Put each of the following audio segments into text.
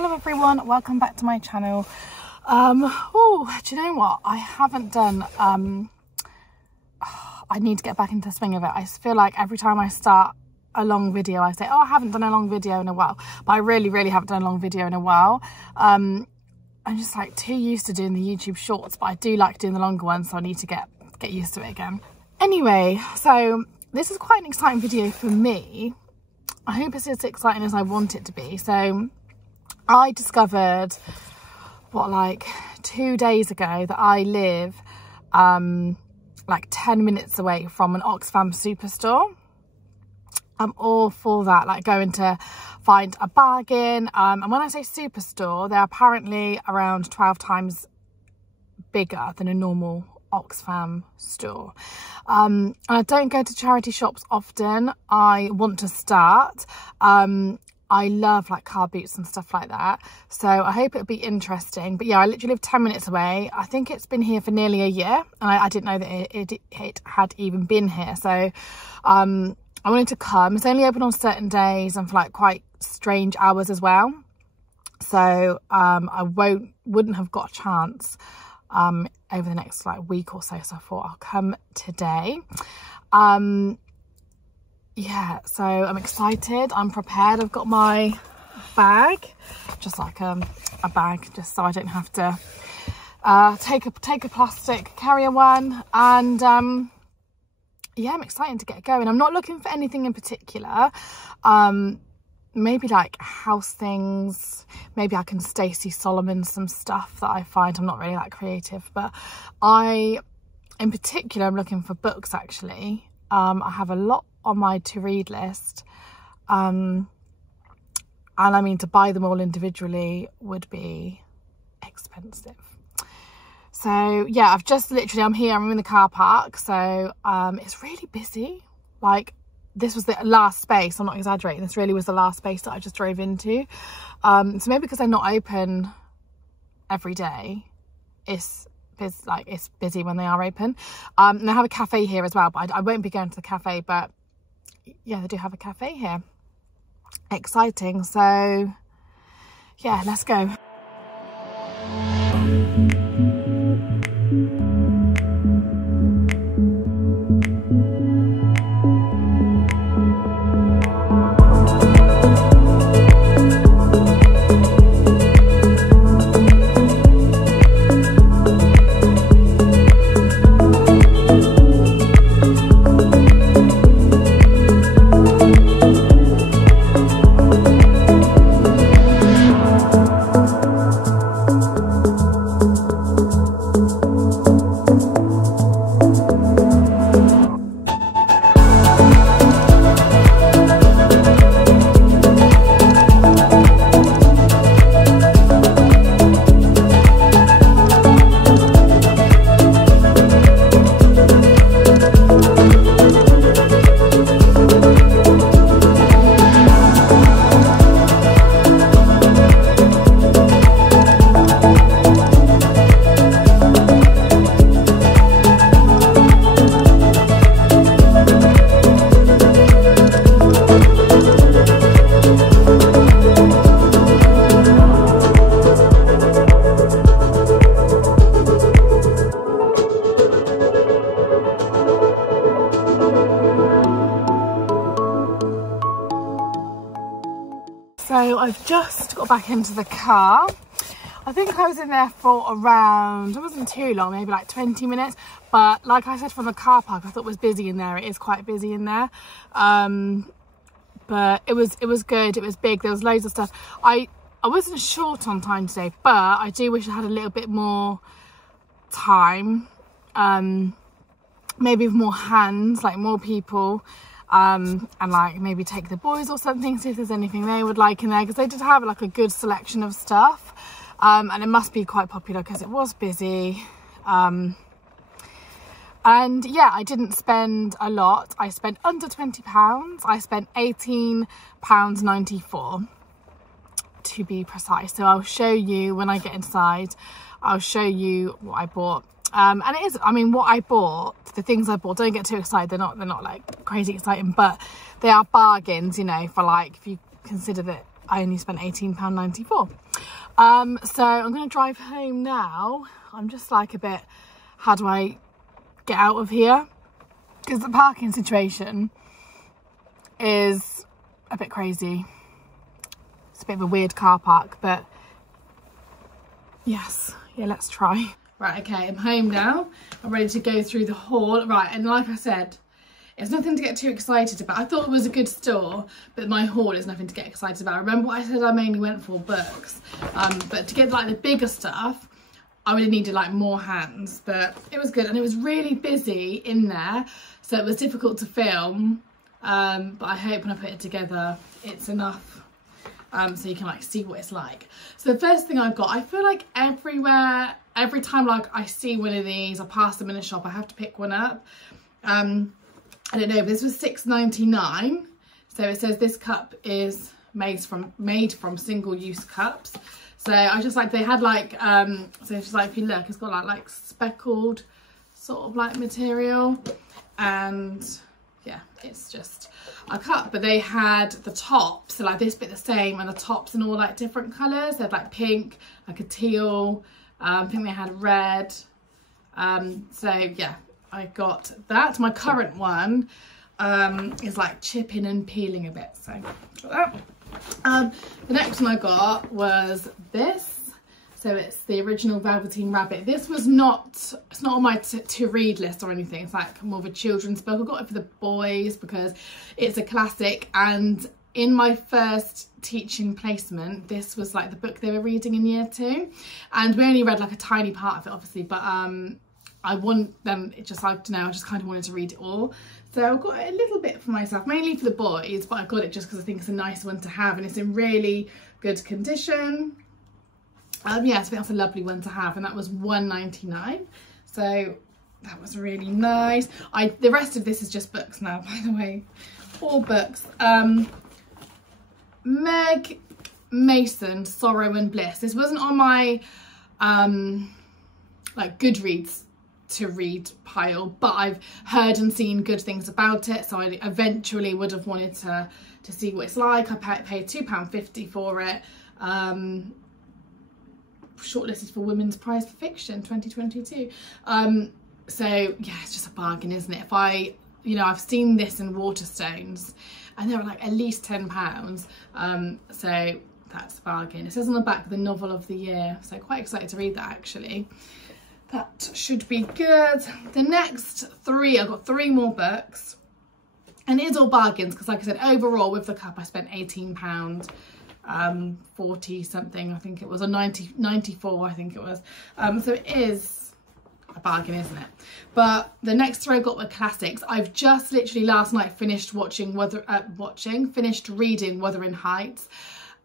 Hello everyone, welcome back to my channel. Oh, do you know what? I haven't done, I need to get back into the swing of it. I feel like every time I start a long video, I say, oh, I haven't done a long video in a while. But I really haven't done a long video in a while. I'm just like too used to doing the YouTube shorts, but I do like doing the longer ones, so I need to get used to it again. Anyway, so this is quite an exciting video for me. I hope it's as exciting as I want it to be. So I discovered, like 2 days ago, that I live like 10 minutes away from an Oxfam superstore. I'm all for that, like going to find a bargain. And when I say superstore, they're apparently around 12 times bigger than a normal Oxfam store. And I don't go to charity shops often. I want to start. I love like car boots and stuff like that, so I hope it'll be interesting. But yeah, I literally live 10 minutes away. I think it's been here for nearly a year, and I didn't know that it had even been here. So I wanted to come. It's only open on certain days and for like quite strange hours as well, so I wouldn't have got a chance over the next like week or so, so I thought I'll come today. Yeah, so I'm excited, I'm prepared. I've got my bag, just like a bag, just so I don't have to take a plastic carrier one. And yeah, I'm excited to get going. I'm not looking for anything in particular. Maybe like house things. Maybe I can Stacey Solomon some stuff that I find. I'm not really that creative, but in particular, I'm looking for books actually. I have a lot on my to-read list, and I mean, to buy them all individually would be expensive. So yeah, I'm here, I'm in the car park, so it's really busy. Like, this was the last space, I'm not exaggerating, this really was the last space that I just drove into. So maybe because they're not open every day, it's busy when they are open. And they have a cafe here as well, but I won't be going to the cafe, but yeah, they do have a cafe here. Exciting. So yeah, let's go. So I've just got back into the car. I think I was in there for around, it wasn't too long, maybe like 20 minutes. But like I said, from the car park, I thought it was busy in there. It is quite busy in there. But it was good. It was big. There was loads of stuff. I wasn't short on time today, but I do wish I had a little bit more time. Maybe with more hands, like more people. And like maybe take the boys or something, see if there's anything they would like in there, because they did have like a good selection of stuff, and it must be quite popular because it was busy. And yeah, I didn't spend a lot. I spent under £20. I spent £18.94 to be precise. So I'll show you when I get inside. I'll show you what I bought. And it is, I mean, what I bought, the things I bought, don't get too excited, they're not like crazy exciting, but they are bargains, you know, for like, if you consider that I only spent £18.94. So I'm going to drive home now. I'm just like a bit, how do I get out of here? Because the parking situation is a bit crazy. It's a bit of a weird car park, but yes, yeah, let's try. Right, okay, I'm home now. I'm ready to go through the haul. Right, and like I said, it's nothing to get too excited about. I thought it was a good store, but my haul is nothing to get excited about. Remember what I said I mainly went for books? But to get like the bigger stuff, I would have needed like more hands, but it was good. And it was really busy in there, so it was difficult to film. But I hope when I put it together, it's enough. So you can like see what it's like. So the first thing I've got, I feel like everywhere, every time like I see one of these, I pass them in a shop, I have to pick one up. I don't know, but this was £6.99. So it says this cup is made from single-use cups. So I just like, they had like, so it's just like, if you look, it's got like speckled sort of like material. And yeah, it's just a cup. But they had the tops, so like this bit the same, and the tops in all like different colours. They had like pink, like a teal, I think they had red. So yeah, I got that. My current one is like chipping and peeling a bit, so got that. The next one I got was this. So it's the original Velveteen Rabbit. This was not, it's not on my to read list or anything. It's like more of a children's book. I got it for the boys because it's a classic, and in my first teaching placement, this was like the book they were reading in year 2, and we only read like a tiny part of it obviously, but I want them, it just, I don't know, I just kind of wanted to read it all. So I've got a little bit for myself, mainly for the boys, but I got it just because I think it's a nice one to have, and it's in really good condition. Yeah, so I think that's a lovely one to have, and that was £1.99. So that was really nice. The rest of this is just books now, by the way, all books. Meg Mason, Sorrow and Bliss. This wasn't on my like Goodreads to read pile, but I've heard and seen good things about it, so I eventually would have wanted to see what it's like. I paid £2.50 for it. Shortlisted for Women's Prize for Fiction 2022. So yeah, it's just a bargain, isn't it? If I've seen this in Waterstones and they were like at least £10, so that's a bargain. It says on the back the novel of the year, so quite excited to read that actually. That should be good. The next 3, I've got 3 more books, and it is all bargains because, like I said, overall with the cup I spent £18, 40 something I think it was, or 94 I think it was. So it is a bargain, isn't it? But the next 3 I got were classics. I've just literally last night finished reading Wuthering Heights,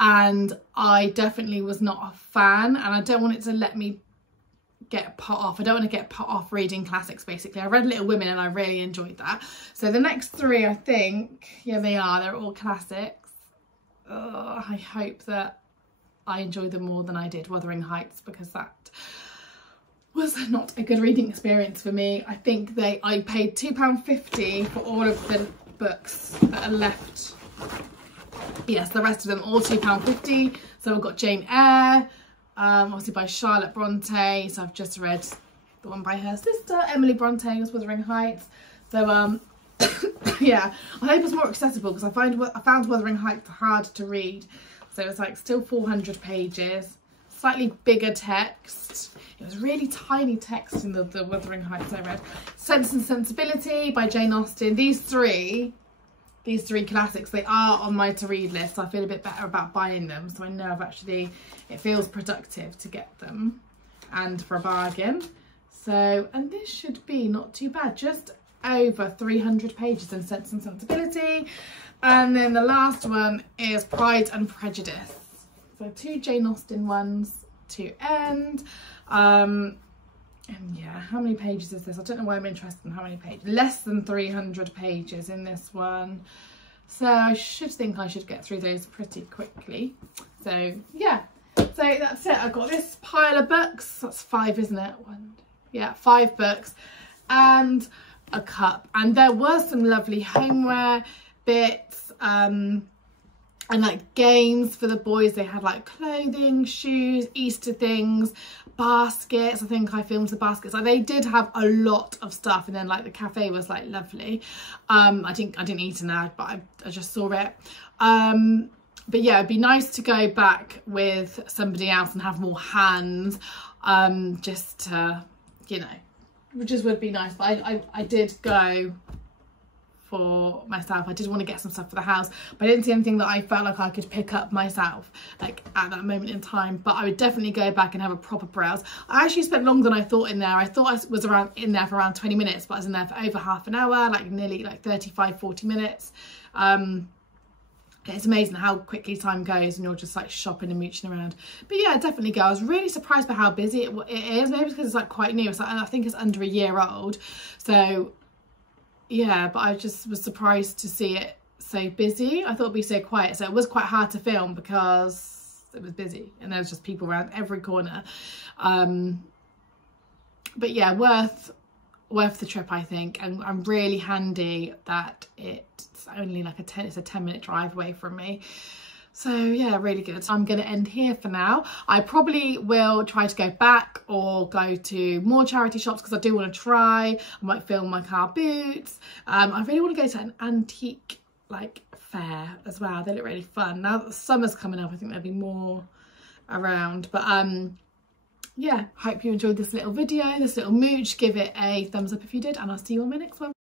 and I definitely was not a fan, and I don't want it to let me get put off. I don't want to get put off reading classics basically. I read Little Women and I really enjoyed that. So the next 3 I think, yeah, they're all classics. I hope that I enjoy them more than I did Wuthering Heights, because that was not a good reading experience for me. I think I paid £2.50 for all of the books that are left. Yes, the rest of them all £2.50. So I've got Jane Eyre, obviously by Charlotte Bronte. So I've just read the one by her sister, Emily Bronte, was Wuthering Heights. So yeah, I hope it's more accessible, because I found Wuthering Heights hard to read. So it's like still 400 pages, slightly bigger text. It was really tiny text in the Wuthering Heights I read. Sense and Sensibility by Jane Austen. These three classics, they are on my to read list, so I feel a bit better about buying them. So I know it feels productive to get them, and for a bargain. So, and this should be not too bad, just over 300 pages in Sense and Sensibility. And then the last one is Pride and Prejudice. So 2 Jane Austen ones to end. And yeah, how many pages is this? I don't know why I'm interested in how many pages. Less than 300 pages in this one. So I think I should get through those pretty quickly. So yeah, so that's it. I've got this pile of books. That's 5, isn't it? 5 books and a cup. And there were some lovely homeware bits. and like games for the boys. They had like clothing, shoes, Easter things, baskets. I think I filmed the baskets. Like they did have a lot of stuff, and then like the cafe was like lovely. I didn't eat in there, but I just saw it. But yeah, it'd be nice to go back with somebody else and have more hands, just to, you know, which just would be nice. But I did go for myself. I did want to get some stuff for the house, but I didn't see anything that I felt like I could pick up myself, like at that moment in time. But I would definitely go back and have a proper browse. I actually spent longer than I thought in there. I thought I was in there for around 20 minutes, but I was in there for over half an hour, like nearly like 35-40 minutes. It's amazing how quickly time goes and you're just like shopping and mooching around. But yeah, definitely go. I was really surprised by how busy it is. Maybe because it's like quite new. It's like, I think it's under a year old. So yeah, but I just was surprised to see it so busy. I thought it'd be so quiet. So it was quite hard to film because it was busy and there was just people around every corner. But yeah, worth the trip, I think. And I'm really handy that it's only like it's a 10-minute drive away from me. So yeah, really good. I'm going to end here for now. I probably will try to go back or go to more charity shops because I do want to try. I might film my car boots. I really want to go to an antique like fair as well. They look really fun. Now that the summer's coming up, I think there'll be more around. But yeah, hope you enjoyed this little video, this little mooch. Give it a thumbs up if you did, and I'll see you on my next one.